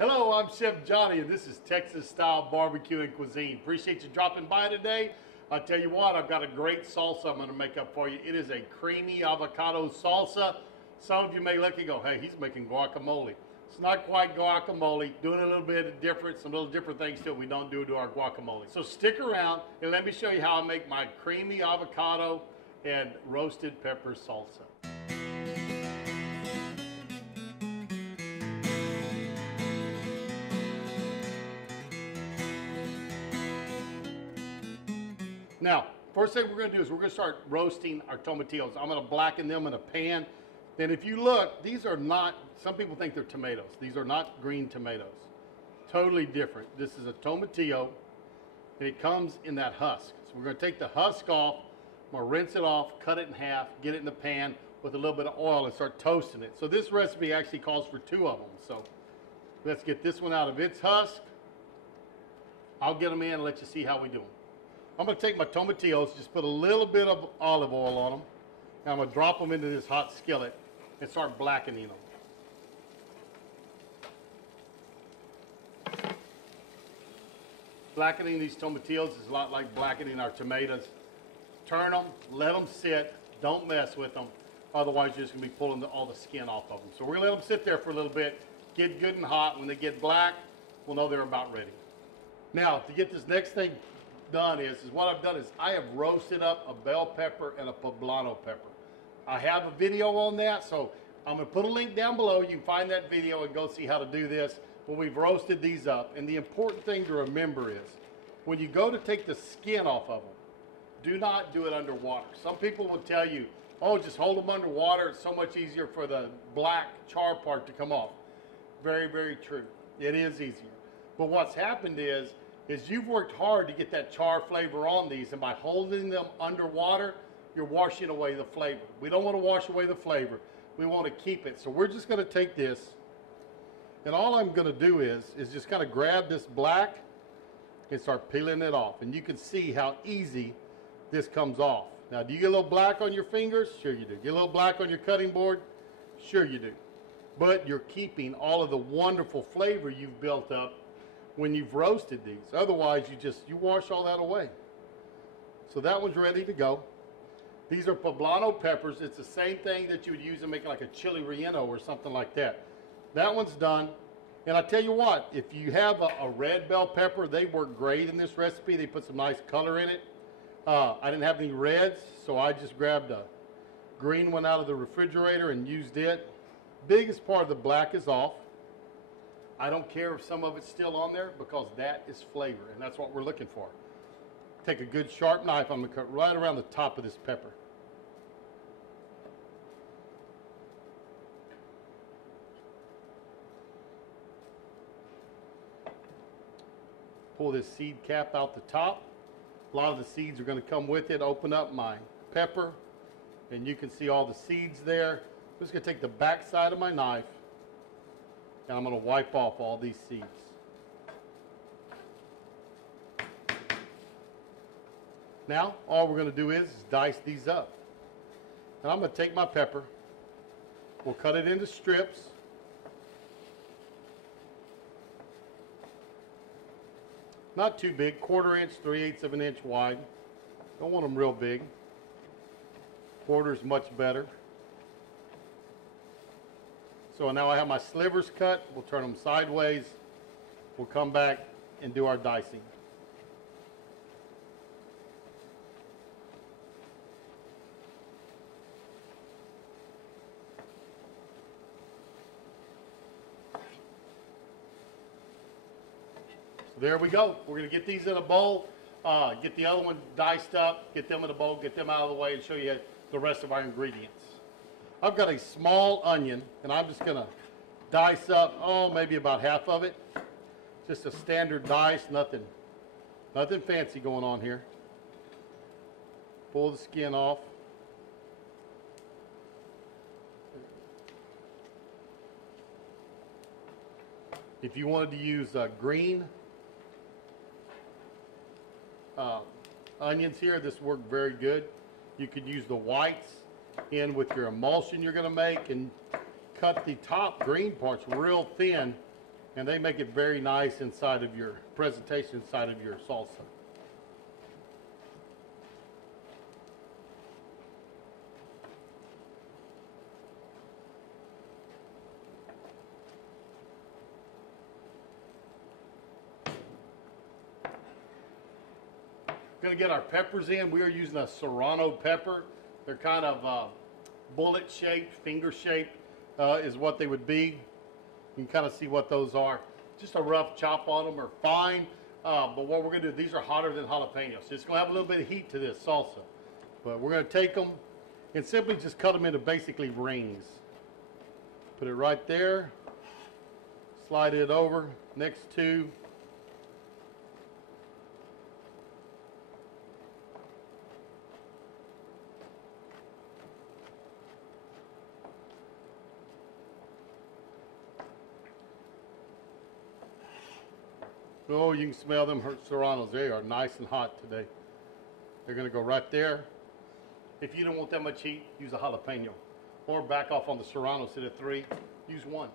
Hello, I'm Chef Johnny, and this is Texas Style Barbecue and Cuisine. Appreciate you dropping by today. I tell you what, I've got a great salsa I'm going to make up for you. It is a creamy avocado salsa. Some of you may look and go, hey, he's making guacamole. It's not quite guacamole, doing a little bit different, some little different things to it we don't do to our guacamole. So stick around and let me show you how I make my creamy avocado and roasted pepper salsa. Now, first thing we're going to do is we're going to start roasting our tomatillos. I'm going to blacken them in a pan. And if you look, these are not, some people think they're tomatoes. These are not green tomatoes. Totally different. This is a tomatillo, and it comes in that husk. So we're going to take the husk off, I'm going to rinse it off, cut it in half, get it in the pan with a little bit of oil and start toasting it. So this recipe actually calls for 2 of them. So let's get this one out of its husk. I'll get them in and let you see how we do them. I'm going to take my tomatillos, just put a little bit of olive oil on them, and I'm going to drop them into this hot skillet and start blackening them. Blackening these tomatillos is a lot like blackening our tomatoes. Turn them, let them sit, don't mess with them, otherwise you're just going to be pulling all the skin off of them. So we're going to let them sit there for a little bit, get good and hot. When they get black, we'll know they're about ready. Now, to get this next thing done is what I've done is I have roasted up a bell pepper and a poblano pepper. I have a video on that, so I'm going to put a link down below. You can find that video and go see how to do this. When we've roasted these up, and the important thing to remember is when you go to take the skin off of them, do not do it underwater. Some people will tell you, oh, just hold them underwater. It's so much easier for the black char part to come off. Very, very true. It is easier. But what's happened is you've worked hard to get that char flavor on these, and by holding them underwater, you're washing away the flavor. We don't want to wash away the flavor. We want to keep it. So we're just going to take this, and all I'm going to do is just kind of grab this black and start peeling it off. And you can see how easy this comes off. Now, do you get a little black on your fingers? Sure you do. Get a little black on your cutting board? Sure you do. But you're keeping all of the wonderful flavor you've built up when you've roasted these. Otherwise, you wash all that away. So that one's ready to go. These are poblano peppers. It's the same thing that you would use to make like a chili relleno or something like that. That one's done. And I tell you what, if you have a red bell pepper, they work great in this recipe. They put some nice color in it. I didn't have any reds, so I just grabbed a green one out of the refrigerator and used it. Biggest part of the black is off. I don't care if some of it's still on there because that is flavor, and that's what we're looking for. Take a good sharp knife. I'm going to cut right around the top of this pepper. Pull this seed cap out the top. A lot of the seeds are going to come with it. Open up my pepper, and you can see all the seeds there. I'm just going to take the back side of my knife, and I'm going to wipe off all these seeds. Now, all we're going to do is dice these up. And I'm going to take my pepper. We'll cut it into strips. Not too big, 1/4 inch, 3/8 of an inch wide. Don't want them real big. 1/4 is much better. So now I have my slivers cut. We'll turn them sideways. We'll come back and do our dicing. So there we go. We're going to get these in a bowl, get the other one diced up, get them in a bowl, get them out of the way, and show you the rest of our ingredients. I've got a small onion, and I'm just going to dice up, maybe about half of it. Just a standard dice, nothing fancy going on here. Pull the skin off. If you wanted to use green onions here, this worked very good. You could use the whites in with your emulsion you're going to make and cut the top green parts real thin And they make it very nice inside of your presentation, inside of your salsa. Going to get our peppers in. We are using a Serrano pepper. They're kind of bullet shaped, finger shaped is what they would be. You can kind of see what those are. Just a rough chop on them are fine. But what we're going to do, these are hotter than jalapenos. So it's going to have a little bit of heat to this salsa. But we're going to take them and simply just cut them into basically rings. Put it right there. Slide it over next to oh, you can smell them serranos. They are nice and hot today. They're going to go right there. If you don't want that much heat, use a jalapeno. Or back off on the serrano, set at 3. Use 1.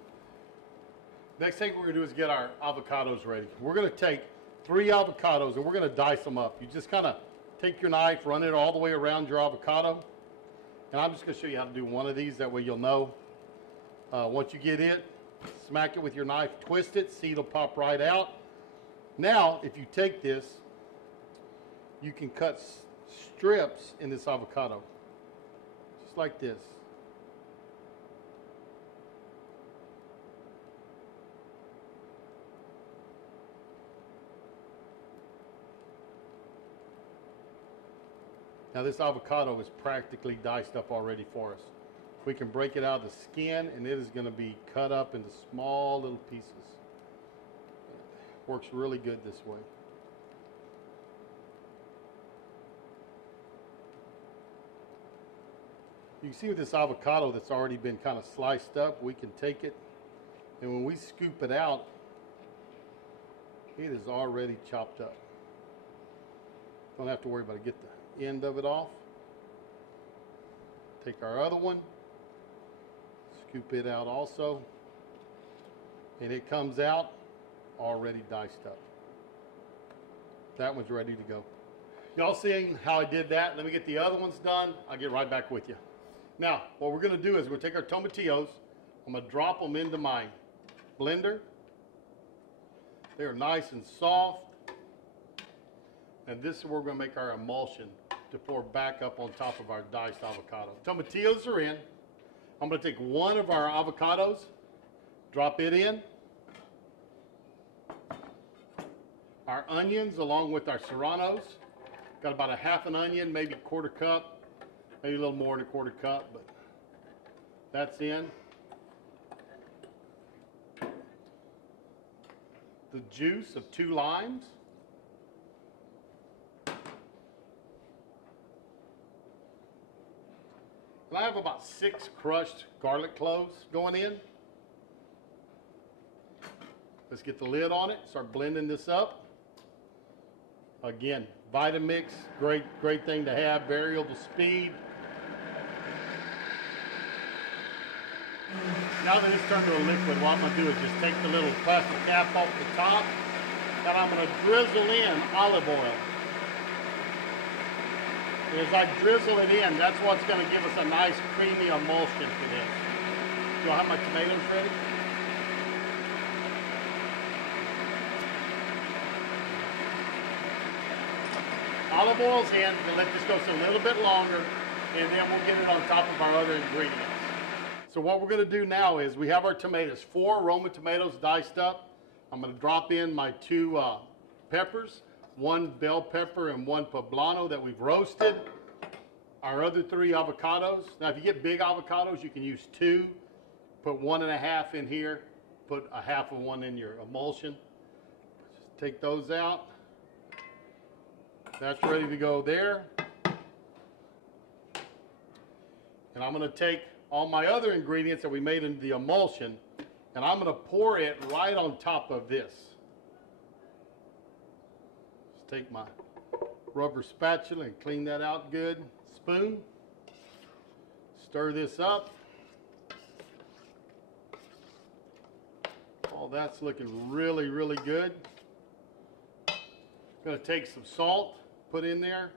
Next thing we're going to do is get our avocados ready. We're going to take 3 avocados and we're going to dice them up. You just kind of take your knife, run it all the way around your avocado. And I'm just going to show you how to do one of these. That way you'll know. Once you get it, smack it with your knife, twist it, seed will pop right out. Now, if you take this, you can cut strips in this avocado, just like this. Now, this avocado is practically diced up already for us. We can break it out of the skin, and it is going to be cut up into small little pieces. Works really good this way. You can see with this avocado that's already been kind of sliced up, we can take it, and when we scoop it out, it is already chopped up. Don't have to worry about it. Get the end of it off. Take our other one, scoop it out also, and it comes out already diced up. That one's ready to go. Y'all seeing how I did that? Let me get the other ones done. I'll get right back with you. Now, what we're going to do is we're going to take our tomatillos. I'm going to drop them into my blender. They're nice and soft. And this is where we're going to make our emulsion to pour back up on top of our diced avocado. Tomatillos are in. I'm going to take one of our avocados, drop it in. Our onions along with our serranos. Got about a half an onion, maybe 1/4 cup, maybe a little more than 1/4 cup, but that's in. The juice of 2 limes. And I have about 6 crushed garlic cloves going in. Let's get the lid on it, start blending this up. Again, Vitamix, great thing to have, variable speed. Now that it's turned to a liquid, what I'm going to do is just take the little plastic cap off the top, and I'm going to drizzle in olive oil. And as I drizzle it in, that's what's going to give us a nice creamy emulsion for this. Do I have my tomatoes ready? Olive oil's in, we'll let this go a little bit longer, and then we'll get it on top of our other ingredients. So what we're going to do now is we have our tomatoes, 4 Roma tomatoes diced up. I'm going to drop in my 2 peppers, 1 bell pepper and 1 poblano that we've roasted. Our other 3 avocados. Now if you get big avocados, you can use 2. Put 1.5 in here, put a half of 1 in your emulsion. Just take those out. That's ready to go there. And I'm going to take all my other ingredients that we made into the emulsion, and I'm going to pour it right on top of this. Just take my rubber spatula and clean that out good. Spoon. Stir this up. Oh, that's looking really, really good. Gonna take some salt, put in there.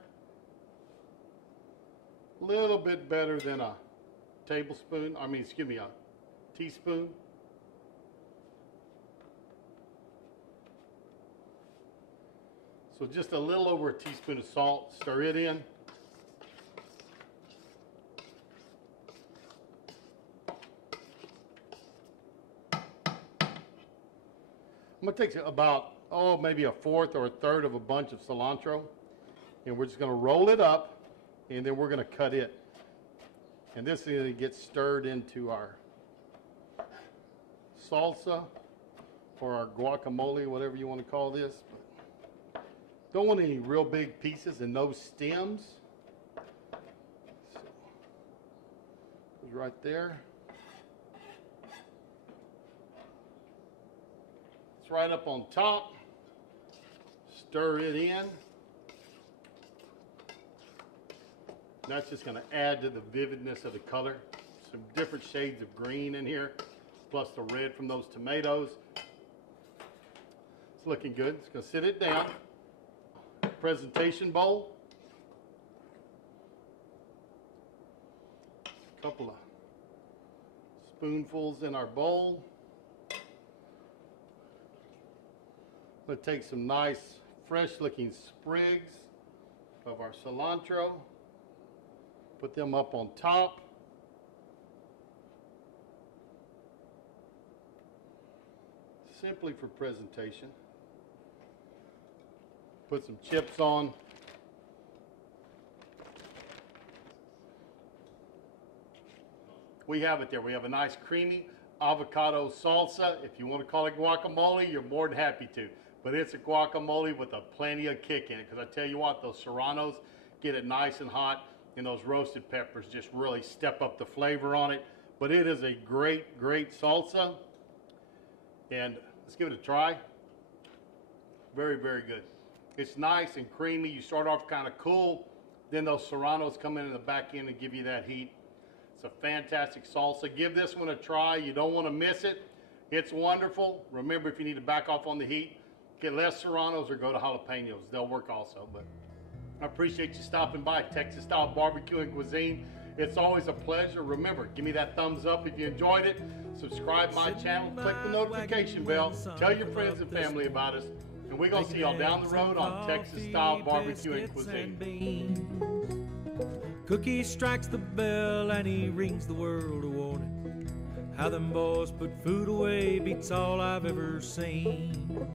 A little bit better than a tablespoon, excuse me, a teaspoon. So just a little over a teaspoon of salt, stir it in. I'm gonna take about, maybe a fourth or a third of a bunch of cilantro, and we're just gonna roll it up, and then we're gonna cut it. And this is gonna get stirred into our salsa or our guacamole, whatever you want to call this. Don't want any real big pieces and no stems. So, right there. It's right up on top. Stir it in. That's just going to add to the vividness of the color. Some different shades of green in here, plus the red from those tomatoes. It's looking good. It's going to sit it down. Presentation bowl. A couple of spoonfuls in our bowl. We'll take some nice fresh looking sprigs of our cilantro. Put them up on top. Simply for presentation. Put some chips on. We have it there. We have a nice creamy avocado salsa. If you want to call it guacamole, you're more than happy to. But it's a guacamole with a plenty of kick in it. Because I tell you what, those serranos get it nice and hot. And those roasted peppers just really step up the flavor on it. But it is a great, great salsa. And let's give it a try. Very, very good. It's nice and creamy. You start off kind of cool. Then those serranos come in the back end and give you that heat. It's a fantastic salsa. Give this one a try. You don't want to miss it. It's wonderful. Remember, if you need to back off on the heat, get less serranos or go to jalapenos. They'll work also. But I appreciate you stopping by Texas Style Barbecue and Cuisine. It's always a pleasure. Remember, give me that thumbs up if you enjoyed it. Subscribe to my channel. Click the notification bell. Tell your friends and family about us. And we're going to see y'all down the road on Texas Style Barbecue and Cuisine. Cookie strikes the bell and he rings the world a warning. How them boys put food away beats all I've ever seen.